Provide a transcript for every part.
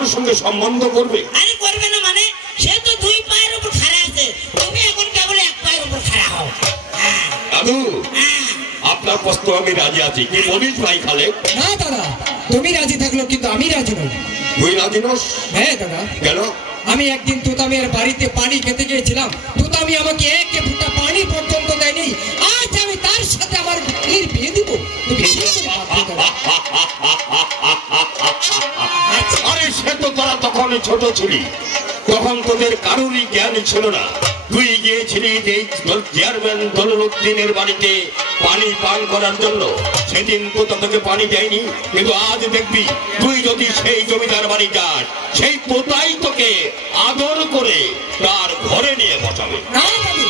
আমার সঙ্গে সম্বন্ধ করবে? আরে করবে না মানে, সে তো দুই পায়ের উপর খাড়া আছে, তুমি এখন কেবল এক পায়ের উপর খাড়া হও। দাদু, আপনার প্রস্তাব আমি রাজি আছি, কি বলিস ভাই খালে? না দাদা, তুমি রাজি থাকলো কিন্তু আমি রাজি নই। তুই রাজি নস? হ্যাঁ দাদা। কেন? আমি একদিন তুতামির বাড়িতে পানি খেতে গিয়েছিলাম, তুতামি আমাকে এক ফোঁটা পানি পর্যন্ত দেয়নি। আজ আমি তার সাথে আমার ভাইয়ের বিয়ে দিব। তুমি কি করে ভাবছো দাদা? আরে সে তো তোরা তখন ছোট ছিলি, তখন তোদের কারোরই জ্ঞান ছিল না। তুই গিয়েছিলি এই চেয়ারম্যান দলুদ্দিনের বাড়িতে পানি পান করার জন্য, সেদিন তো তোকে পানি দেয়নি। কিন্তু আজ দেখবি, তুই যদি সেই জমিদার বাড়ি যাস, সেই পোতাই তোকে আদর করে তার ঘরে নিয়ে বসাবে। না দাদু,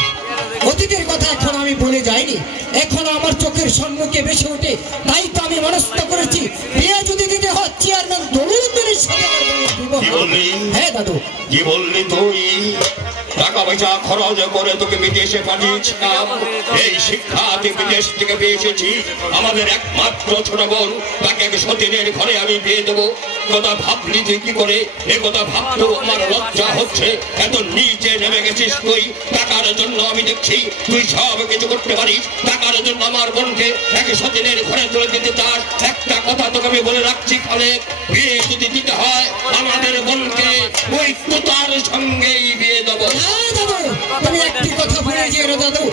অতীতের কথা এখন আমি বলে যাইনি, এখন আমার চোখের সম্মুখে ভেসে ওঠে। তাই তো আমি মনস্থ করেছি, বিয়ে যদি দিতে হয় চেয়ারম্যান দলুদ্দিনের সাথে আমার বোনের বিবাহ। কি বললি? হ্যাঁ দাদু। কি বললি তুই? টাকা পয়সা খরচ করে তোকে বিদেশে পাঠিয়েছিলাম, এই শিক্ষা তুই বিদেশ থেকে পেয়ে এসেছি। আমাদের একমাত্র ছোট বোন, তাকে এক সতীনের ঘরে আমি বিয়ে দেবো। কথা ভাবলি তুই কি করে? এ কথা ভাবতেও আমার লজ্জা হচ্ছে। এত নিচে নেমে গেছিস তুই টাকার জন্য। আমি দেখছি তুই সব কিছু করতে পারিস, টাকার জন্য আমার বোনকে এক সতীনের ঘরে তুলে দিতে চাস। একটা কথা তোকে আমি বলে রাখছি, ফলে বিয়ে যদি দিতে হয় আমাদের বোনকে ওই তোতার সঙ্গেই বিয়ে দেবো। তুমি একটি কথা বলে যেও দাদু,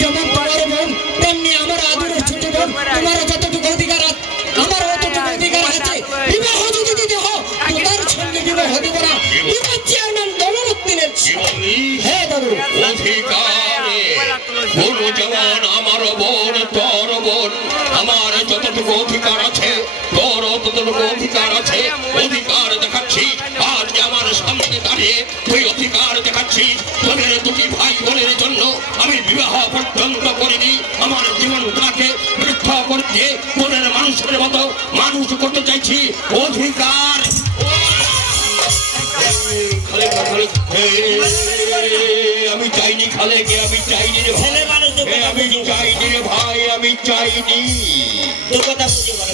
যেমন তোমার বোন তেমনি আমার আদরের ছোট বোন, তোমার যতটুকু অধিকার আছে আমার অতটুকু অধিকার আছে। বিবাহ যদি দিতে হয় তোমার সঙ্গে বিবাহ দিব না, বিবাহ চেয়ারম্যান দলুদ্দিনের। হ্যাঁ দাদু। অধিকারে বোন যেমন আমার বোন, তোর বোন, আমার যতটুকু অধিকার আছে তোর ততটুকু অধিকার আছে। অধিকার দেখাচ্ছি, আজ আমার সামনে দাঁড়িয়ে তুই অধিকার দেখাচ্ছিস। তোদের দুটি ভাই বোনের জন্য আমি বিবাহ পর্যন্ত করিনি, আমার জীবনটাকে বৃদ্ধ করে দিয়ে তোদের মানুষের মতো মানুষ করতে চাইছি। অধিকার আমি চাইনি খালেকে, আমি চাইনি রে ভাই, আমি চাইনি রে ভাই, আমি চাইনি।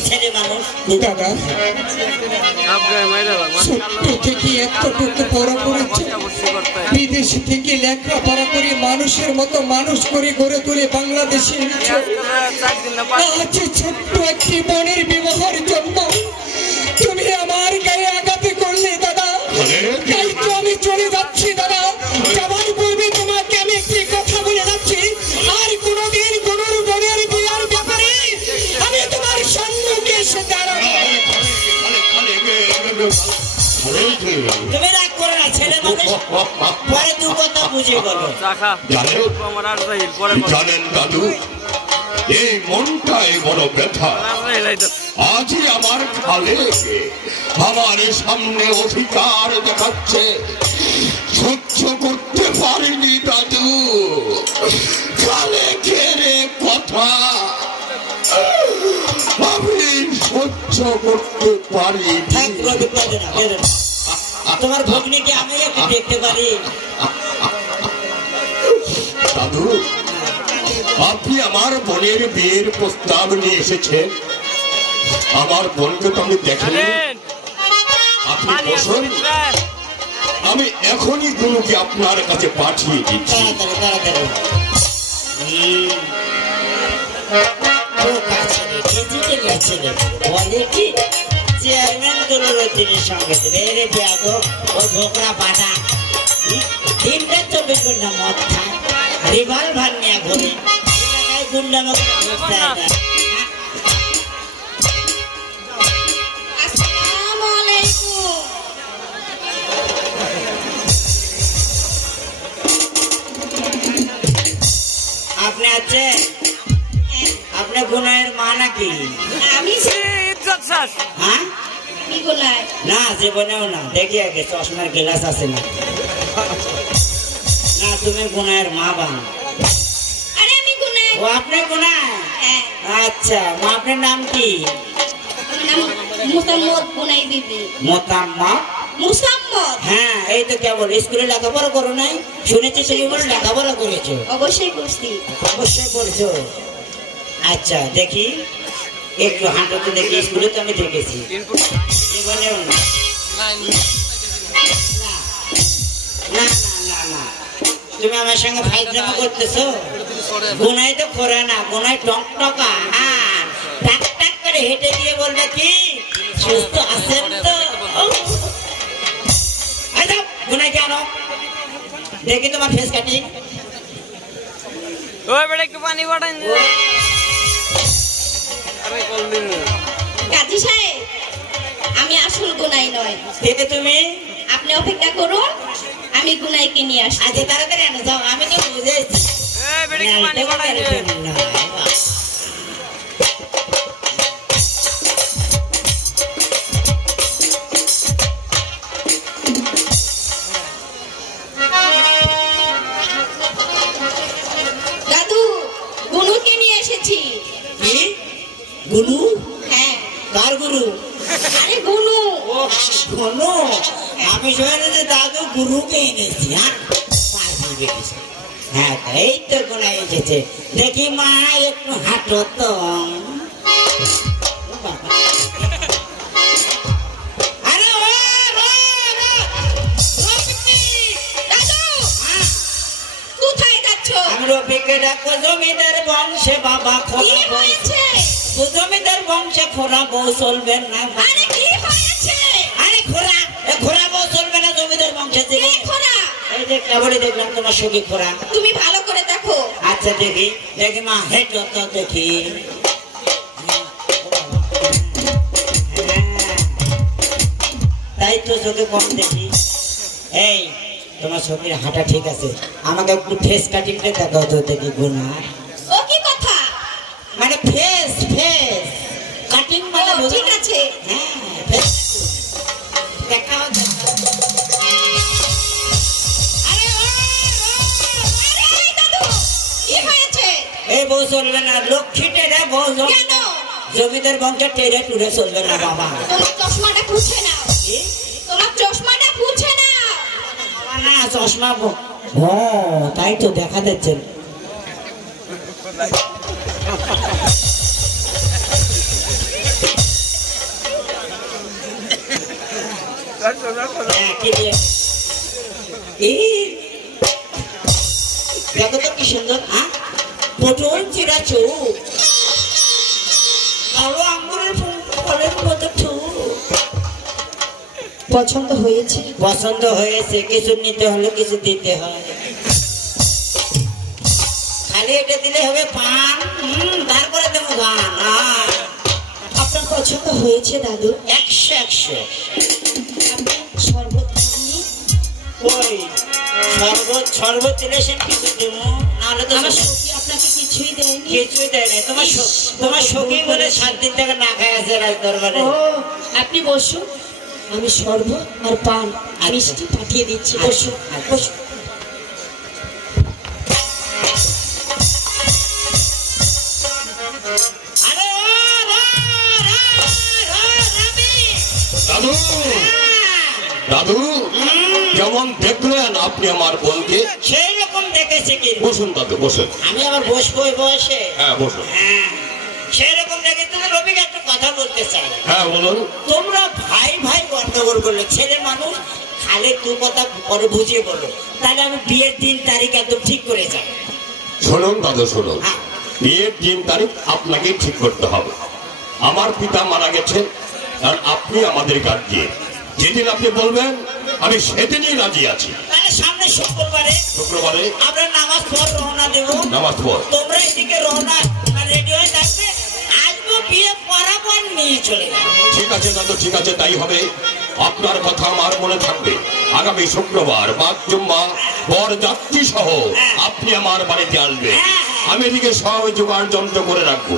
ছেলে মানুষ দাদা, ছোট্ট থেকে এতটুকু বড় করেছে, বিদেশ থেকে লেখাপড়া করে মানুষের মতো মানুষ করে গড়ে তুলে বাংলাদেশে আজ ছোট্ট একটি বোনের বিবাহের জন্য তুমি আমার গায়ে আঘাতে করলে দাদা। তাই তো আমি চলে যাচ্ছি দাদা। যাবার পূর্বে তোমাকে আমি একটি কথা বলে যাচ্ছি, আর কোনোদিন কোন বোনের বিয়ার ব্যাপারে আমি তোমার সম্মুখে এসে দাঁড়াবো। তুমি রাগ করো না, ছেলে মানুষ পরে দু কথা বুঝে বলো। জানেন দাদু, এই মনটাই বড় ব্যথা। আজই আমার খালে আমার সামনে অধিকার দেখাচ্ছে, সহ্য করতে পারিনি দাদু। খালে ঘেরে কথা আমি সহ্য করতে পারি। তোমার ভগ্নিকে আমি একটু দেখতে পারি? দাদু, আপনি আমার বোনের বিয়ের প্রস্তাব নিয়ে এসেছেন, আমার বোনকে তো আমি দেখিনি। আপনি বসুন, আমি এখনই গুরুকে আপনার কাছে পাঠিয়ে দিচ্ছি। চেয়ারম্যান দলুদ্দিনের সঙ্গে রে বেয়াদব, ওই ভোকরা পাটা 3-24 ঘন্টা মদ খায়, রিভলভার নিয়ে ঘুরে, এলাকায় গুন্ডানো অবস্থা। আপনি আছেন? আপনার গুনাহের মা নাকি? আমি হ্যাঁ না, জীবনেও না। দেখি আগে চশমার গ্লাস আছে না। না, তুমি গুনাহের মা বান। আরে আমি গুনাহ। ও আপনার গুনাহ? আচ্ছা, মা আপনার নাম কি? মুসাম্মদ গুনাই দিদি। মোতাম্মদ? মুসাম্মদ? হ্যাঁ, এই তো কেবল স্কুলে লেখাপড়া করো নাই, শুনেছি তুমি বলে লেখাপড়া করেছো। অবশ্যই করছি। অবশ্যই করছো। আচ্ছা, দেখি একটু হাঁটো তো দেখি, স্কুলে তো আমি দেখেছি। জীবনেও না। না না না, তুমি আমার সঙ্গে ফাইজলামি করতেছো। গুনাই তো খোরা না, গুনাই টকটকা। হ্যাঁ, টাক টাক করে হেঁটে গিয়ে বলবে কি সুস্থ আছেন তো। গুনাই কেন দেখি তোমার ফেস কাটি। ওই বেটা একটু পানি পাঠান যে। আরে কল দিন। কাজী সাহেব, আমি আসল গুনাই নয়। দেখে তুমি আপনি অপেক্ষা করুন, আমি গুনাইকে নিয়ে আসি। আজকে তাড়াতাড়ি আনো যাও, আমি তো বুঝেছি। এই বেটা একটু পানি পাঠান যে। দাদু, গুনুকে নিয়ে এসেছি। কি গুরু? হ্যাঁ, কার গুরু? আরে গুনু। ও শোনো, আমি শুনে যে দাদু গুরুকে এনেছি। হ্যাঁ মার দিবে কিছু। হ্যাঁ এই তো গুনাই এসেছে। দেখি মা একটু হাঁটো তো। ও বাবা। আরে ও রফিক! দাদু, হ্যাঁ, কোথায় যাচ্ছ? আমি রফিককে ডাকবো। জমিদার বংশে বাবা কি খোলা বউ। হয়েছে? জমিদার বংশে খোলা বউ চলবে না। আরে কি হয়েছে? আরে খোরা, খোরা বউ চলবে না জমিদার বংশে কে থেকে। খোরা? এই যে কেবলই দেখলাম তোমার সঙ্গে খোরা। তুমি ভালো করে দেখো। আচ্ছা দেখি দেখি মা হেঁটো তো দেখি। হ্যাঁ, তাই তো চোখে কম দেখি। এই তোমার সঙ্গীর হাঁটা ঠিক আছে, আমাকে একটু ফেস কাটিংটা দেখাও তো দেখি গুনা। ও কি কথা? মানে ফেস ফেস কাটিং মানে ও, ঠিক আছে। হ্যাঁ ফেস দেখাও দেখাও। আরে ও আরে দাদু, কি হয়েছে? এই বউ চলবে না, লক্ষ্মী টেরা বউ কেন? জমিদার বংশের টেরে টুরে চলবে না বাবা। তোমার চশমাটা পুছে নাও। কি? তোমার চশমাটা পুছে নাও। না চশমা ও তাই তো দেখা যাচ্ছে। হ্যাঁ, কি দিয়ে? এই, দেখো তো কি সুন্দর। হ্যাঁ পটল চিরা চোখ, কালো আঙ্গুরের ফলের মতো ঠোঁট। পছন্দ হয়েছে? পছন্দ হয়েছে, কিছু নিতে হলে কিছু দিতে হয়। খালি এটা দিলে হবে পান, তারপরে দেবো গান। আপনার পছন্দ হয়েছে দাদু? 100 শরবত খাননি? ওই শরবত দিলে সে কিছু দেবো, নাহলে তো আমার সখী আপনাকে কিছুই দেয়নি? কিছুই দেয় না। তোমার সখী বলে 7 দিন থেকে না খাই আছে রাজ দরবারে। ও, আপনি বসুন, আমি শরবত আর পান মিষ্টি পাঠিয়ে দিচ্ছি। বসুন বসুন। আরে ও, রবি! দাদু দাদু যেমন দেখলেন আপনি আমার বোনকে। সেই রকম দেখেছে কি? বসুন দাদু বসুন। আমি আবার বসবো এই বয়সে? হ্যাঁ বসুন। হ্যাঁ, সেই রকম দেখে। তুমি রবিকে একটা কথা বলতে চাই। হ্যাঁ বলুন। তোমরা ভাই ভাই গন্ডগোল করলে, ছেলে মানুষ খালে দু কথা পরে বুঝিয়ে বলো, তাহলে আমি বিয়ের দিন তারিখ একদম ঠিক করে যাই। শুনুন দাদু শুনুন, হ্যাঁ। বিয়ের দিন তারিখ আপনাকে ঠিক করতে হবে। আমার পিতা মারা গেছেন আর আপনি আমাদের গার্জিয়ান। যেদিন আপনি বলবেন আমি সেদিনই রাজি আছি। তাহলে সামনে শুক্রবারে শুক্রবারে আমরা নামাজ পড় রওনা দেবো। নামাজ পড়। তোমরা এদিকে রওনা রেডি হয়ে থাকবে, আসবো বিয়ে পড়াবো আর নিয়ে চলে যাবো। ঠিক আছে দাদু ঠিক আছে, তাই হবে। আপনার কথা আমার মনে থাকবে। আগামী শুক্রবার বাদ জুম্মা বর যাত্রী সহ আপনি আমার বাড়িতে আসবেন। আমি এদিকে সব জোগাড় যন্ত্র করে রাখবো।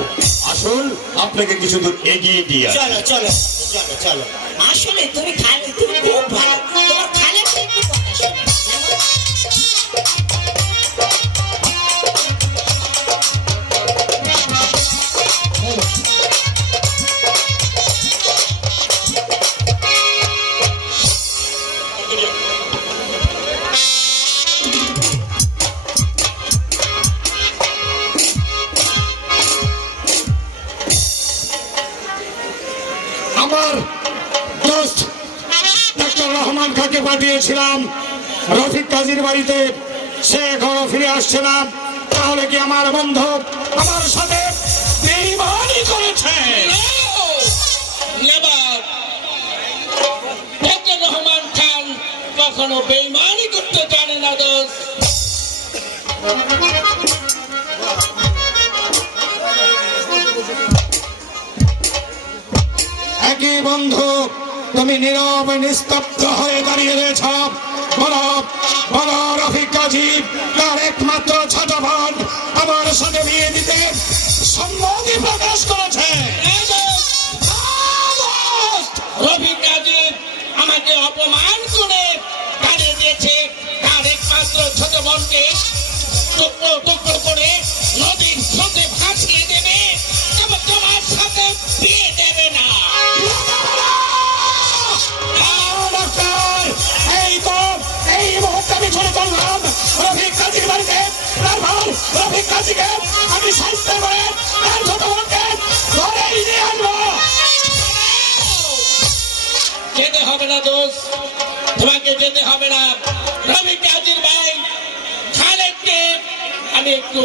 আসুন আপনাকে কিছু দূর এগিয়ে দিয়ে আসি। চলো চলো চলো চলো। আসলে তুমি খালে, তুমি খুব ভালো। তোমার খালে কি কথা শোনো। আমার দোস্ত রহমান খাকে পাঠিয়েছিলাম রফিক কাজীর বাড়িতে, সে এখনো ফিরে আসছে না। তাহলে কি আমার বন্ধু আমার সাথে বেঈমানি করেছে? রহমান খান কখনো বেঈমানি করতে জানে না দোস্ত। একই বন্ধু, তুমি নীরব নিস্তব্ধ হয়ে দাঁড়িয়ে রয়েছ। বলো বলো, রফিক কাজী তার একমাত্র ছোট বোন আমার সাথে বিয়ে দিতে সম্মতি প্রকাশ করেছে। রফিক কাজী আমাকে অপমান করে তাড়িয়ে দিয়েছে। তার একমাত্র ছোট বোনকে টুকরো টুকরো করে নদীর স্রোতে ভাসিয়ে দেবে এবং তোমার সাথে বিয়ে দেবে না। এই মুহূর্তে আমি চলে চললাম রফিক কাজীর বাড়িতে। তারপর রফিক কাজীকে আমি শাস্তি করে তার ছোট বোনকে ঘরে নিয়ে আসবো। যেতে হবে না দোস্ত, তোমাকে যেতে হবে না। রফিক কাজীর ভাই খালেককে আমি একটু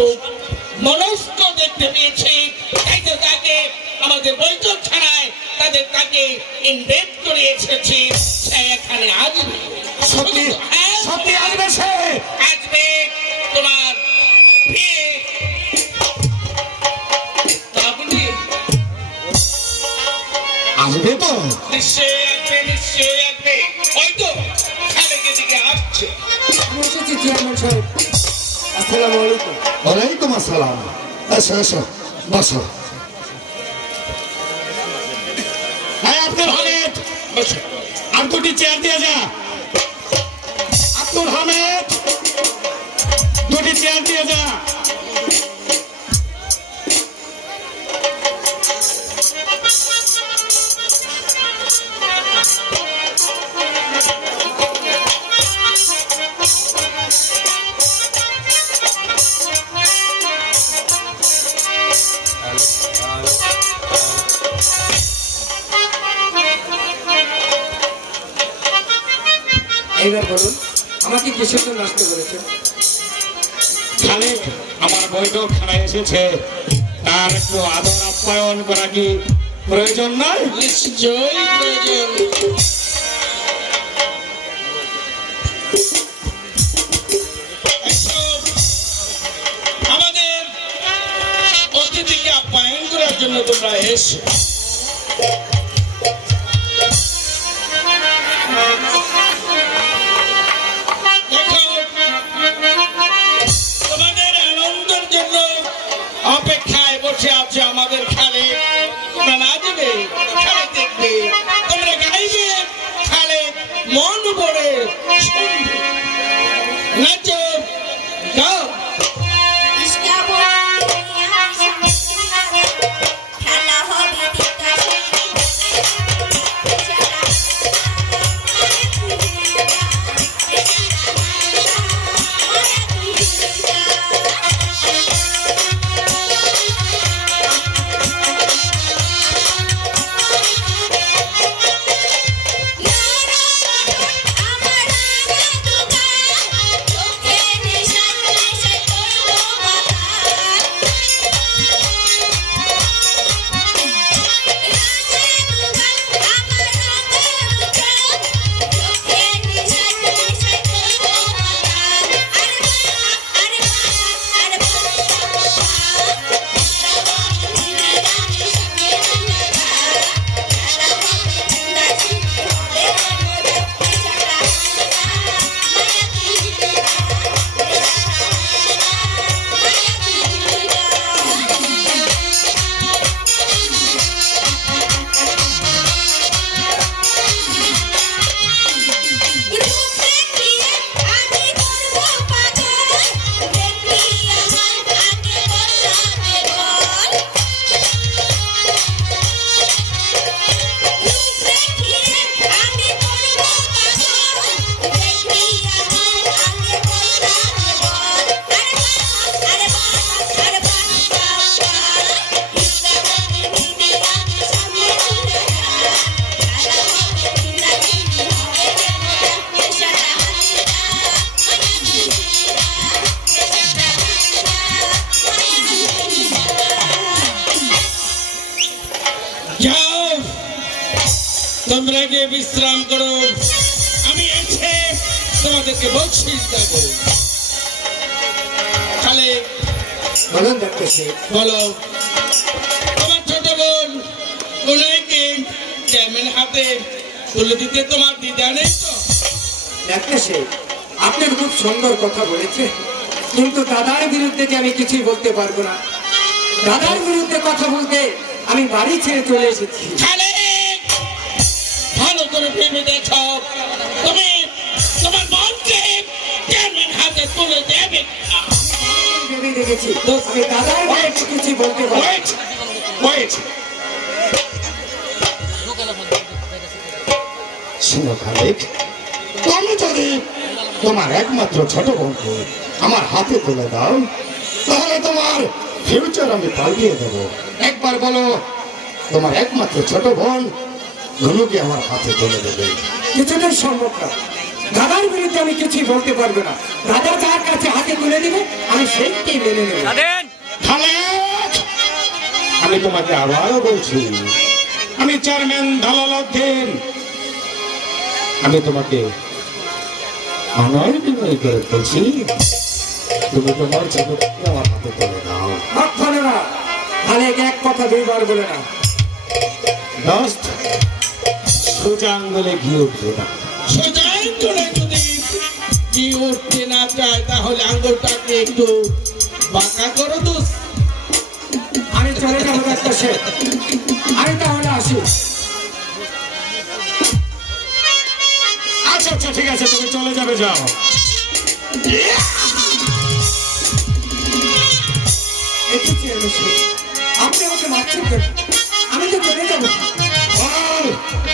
মনস্ক দেখতে পেয়েছি, তাই তো তাকে আমাদের বৈঠক ছাড়ায় তাকে ইনভাইট করে এসেছি। সে এখানে আসবে। সত্যি সত্যি আসবে সে? আসবে। তোমার বিয়ে আপনি আসবে তো? নিশ্চয়ই আসবে, নিশ্চয়ই আসবে। ওই তো খালেকের দিকে আসছে। আমি এসেছি চেয়ারম্যান সাহেব। আসসালামু আলাইকুম। ওয়ালাইকুম আসসালাম। এসো এসো, বসো। আব্দুল হামিদ, আর দুটি চেয়ার দিয়ে যা। আব্দুল হামিদ, দুটি চেয়ার দিয়ে যা। এইবার বলুন, আমাকে কিসের জন্য আসতে বলেছেন? খালেক আমার বৈঠকখানায় এসেছে, তার একটু আদর আপ্যায়ন করা কি প্রয়োজন নয়? নিশ্চয়ই প্রয়োজন। আমাদের অতিথিকে আপ্যায়ন করার জন্য তোমরা এসো। তোমাদের আনন্দের জন্য অপেক্ষায় বসে আছে আমাদের খালে। তোমরা না দেবে খালে দেখবে, তোমরা গাইবে খালে মন ভরে শুনবে। নাচো, গাও। খেলা হবে তোমরা গিয়ে বিশ্রাম করো, আমি এসে তোমাদেরকে বকশিস দেব। তাহলে বলুন ডাক্তার সাহেব। বলো, তোমার ছোট বোন ওনাকে চেয়ারম্যান হাতে তুলে দিতে তোমার দ্বিধা নেই তো? ডাক্তার সাহেব, আপনি খুব সুন্দর কথা বলেছেন, কিন্তু দাদার বিরুদ্ধে যে আমি কিছুই বলতে পারবো না। দাদার বিরুদ্ধে কথা বলতে আমি বাড়ি ছেড়ে চলে এসেছি। তাহলে ভালো করে ভেবে দেখো, তুমি তোমার বোনকে চেয়ারম্যান হাতে তুলে দেবে না? ভেবে দেখেছি, আমি দাদার বিরুদ্ধে কিছুই বলতে পারবো না। ওয়েট ওয়েট শোনো খালেক, তুমি যদি তোমার একমাত্র ছোট বোনকে আমার হাতে তুলে দাও, তাহলে তোমার ফিউচার আমি পাল্টিয়ে দেবো। একবার বলো, তোমার একমাত্র ছোট বোন ধনুকে আমার হাতে তুলে দেবে। কিছুটা সম্ভব না। দাদার বিরুদ্ধে আমি কিছুই বলতে পারবো না। দাদা যার কাছে হাতে তুলে দিবে আমি সেইটাই মেনে নেব। স্বাধীন খালেক, আমি তোমাকে আবারও বলছি, আমি চেয়ারম্যান দালালউদ্দিন, আমি তোমাকে অনয় বিনয় করে বলছি, তুমি তোমার ছোটকে আমার হাতে তুলে দাও। কখনো না। খালেক এক কথা দুইবার বলে না। দোস্ত, সোজা আঙ্গুলে ঘি উঠবে না। সোজা আঙ্গুলে যদি কি উঠতে না চায়, তাহলে আঙ্গুলটাকে একটু বাঁকা করো দোস্ত। আমি চলে যাবো ডাক্তার সাহেব, আমি তাহলে আসি। আচ্ছা আচ্ছা, ঠিক আছে, তুমি চলে যাবে, যাও। একটু চেয়ারম্যান সাহেব, আপনি আমাকে মারছেন কেন? আমি তো চলে যাবো। বল,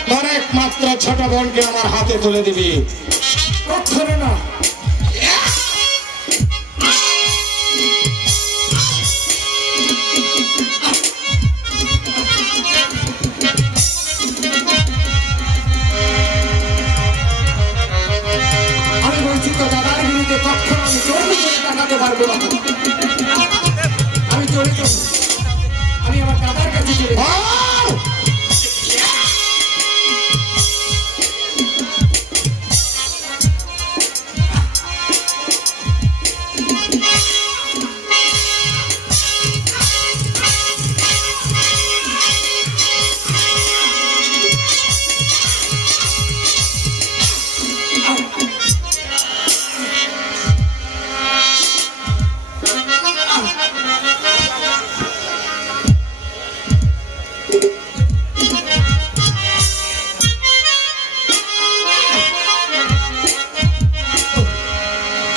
তোর একমাত্র ছোট বোনকে আমার হাতে তুলে দিবি। কখনো না। আমি বলছি তো, দাদার বিরুদ্ধে কখনো আমি চোখে চোখে তাকাতে পারবো না। আমি চলে যাবো, আমি আমার দাদার কাছে চলে যাবো। বল!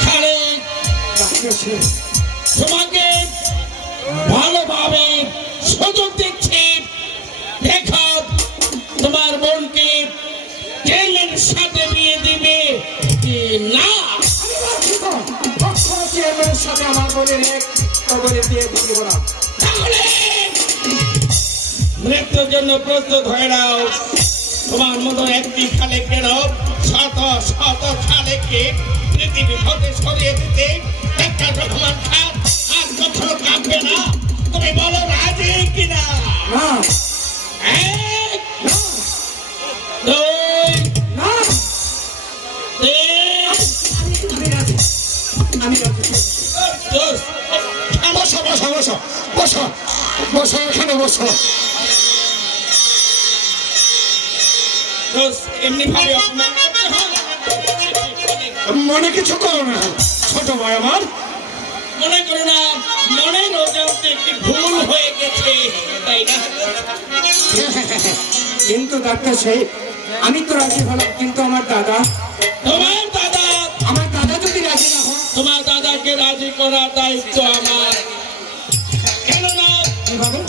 খালেক, ডাক্তার সাহেব, তোমাকে ভালোভাবে সুযোগ দিচ্ছি, দেখো তোমার বোনকে চেয়ারম্যানের সাথে বিয়ে দিবে কি না। আমি বলছি তো, কখনো চেয়ারম্যানের সাথে আমার বোনের এক কবরে দিয়ে দিব না। তাহলে মৃত্যুর জন্য প্রস্তুত হয়ে নাও। তোমার মতো একটি খালেকের শত শত খালেককে পৃথিবী হতে সরিয়ে দিতে একটা রহমান খান আর কখনো কাঁপবে না। তুমি বলো রাজি কিনা? না, এক, দুই, না, তিন, আমি রাজি, আমি রাজি। দোষ। বসো বসো বসো বসো বসো, এখানে বসো। দোষ এমনি ভাবে অপমান করতে হয়? মনে কিছু করো না ছোট ভাই আমার। মনে করো না, মনের ওটাতে একটি ভুল হয়ে গেছে, তাই না? কিন্তু ডাক্তার সাহেব, আমি তো রাজি হলাম, কিন্তু আমার দাদা তোমার দাদা যদি রাজি না হন, তোমার দাদাকে রাজি করার দায়িত্ব আমার। কেননা এভাবে